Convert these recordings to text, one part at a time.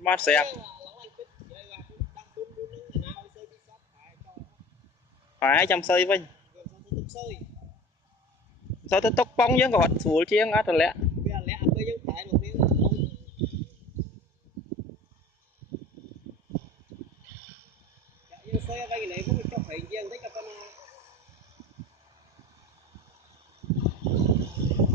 mát xẹp phải chăm sơi vinh sao tôi tóc bóng với ngọt xuống chiếng át rồi lẽ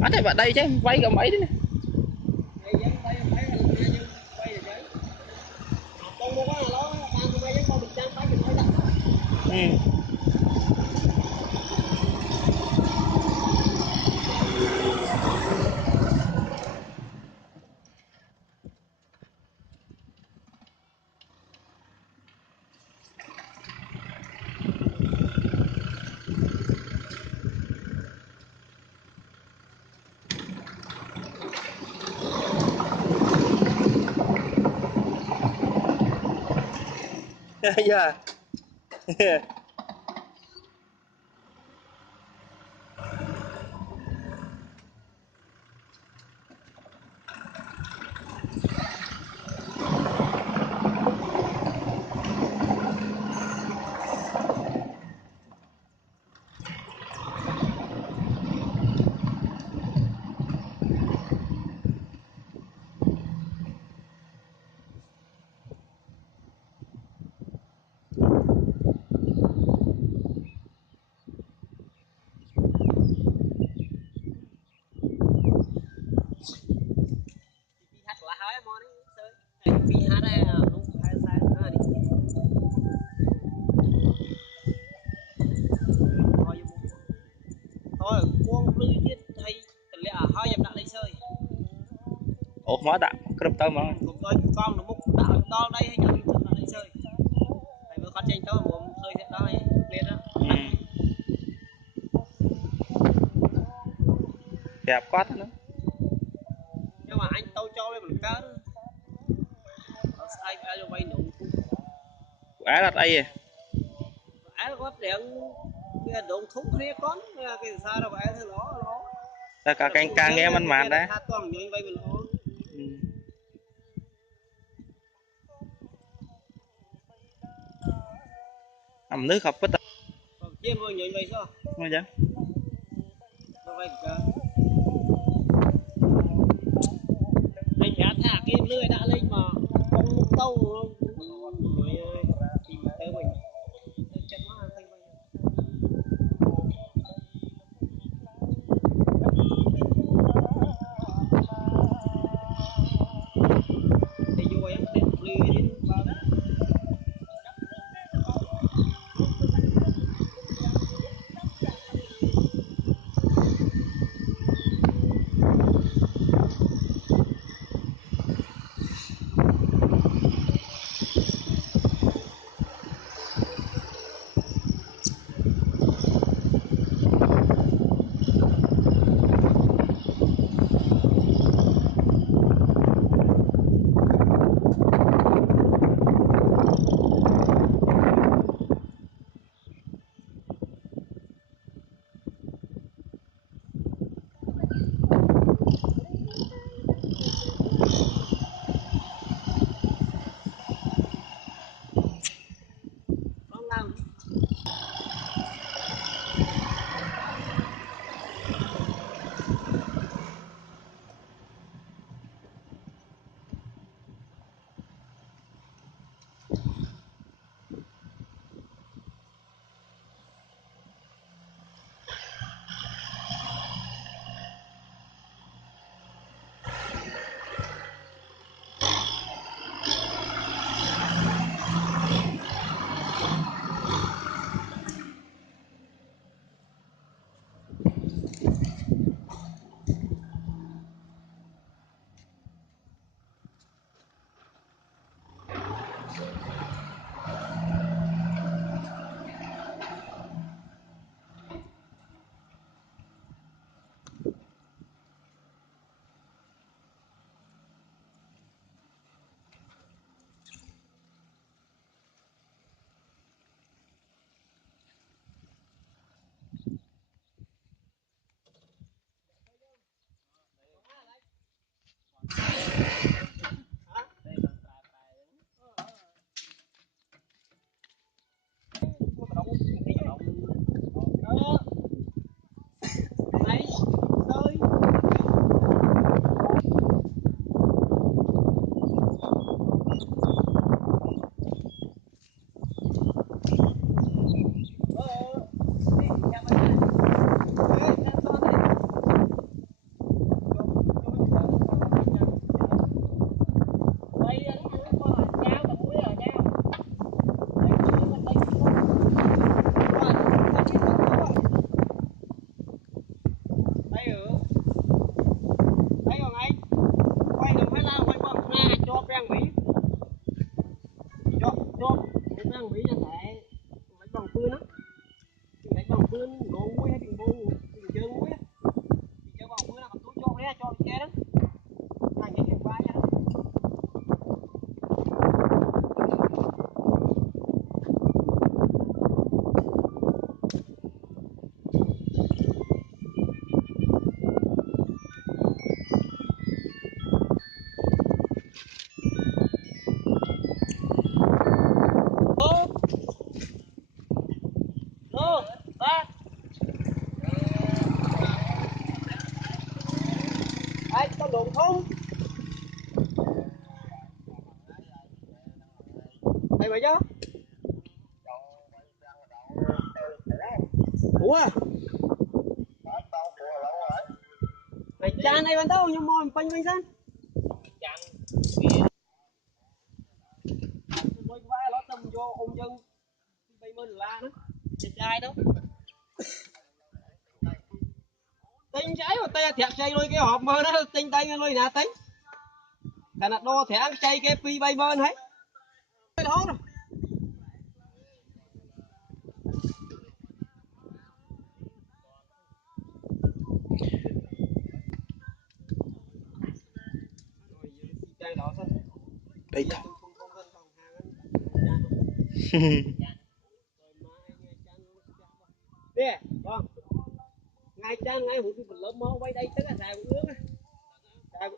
át này vào đây chứ vay cả mấy đấy này ừ. Yeah. Ủa hóa đạo cái tao mà con nó múc đạo to đây hay nhờ đi chơi tại vừa con tranh tao muốn hơi thế đó lên đó đẹp quá nữa nhưng mà anh tao cho lên một cá ai ai cho vay nụ á là đây ai có điện cái đồn thúng kia con cái sao đâu phải thằng nó ta cả càng nghe mình màn đấy toàn nhanh vay mình nó ẩm nước học bất chiêm thôi nhanh vay sao mà chứ vay cả anh đã thả cái lưới đã lên mà không múc tâu rồi tìm tới mình chân nó thành vậy thì vô em thêm lưới đến vào đó chạy mày chứ ủa mày chan này bạn đâu nhưng mà mình pin san tôi vai nó tâm vô ông chân bay bên la nó trai đó tính trái mà tay thiệt chay đôi cái hộp mơ đó tính tay đôi nè tính cả nạt đô thẻ chay cái phi bay bên hết cái đó rồi trang đó thôi đây thôi. nè con ngay trang ngay hụt cái lớn mó quay đây tức là xài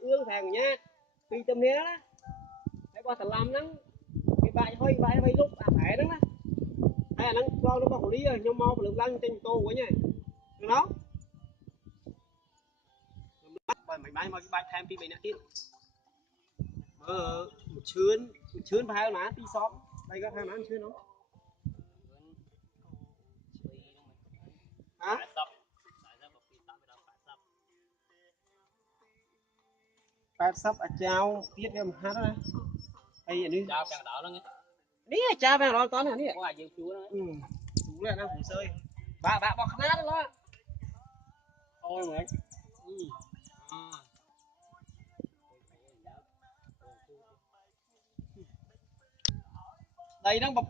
ương thằng nhá phi tâm nhé đó hãy qua thằng làm nắng cái bài hơi bài bay lúc thẻ đó hay là con nó có hồ lý rồi nhưng mau lượng lăng trên tô quá nha được đó mày bay mà cái bài thêm phi mày nè tiếp một chướn phải mà tí xóm đây có phải mà chướn không hả ba sắp à chào biết em hát đó đây vậy đi chào càng đỏ luôn đi chào càng đỏ toán này đi qua nhiều chú đó chú là đang phủ sơi bà bọc nát đó thôi mày đây đang bọc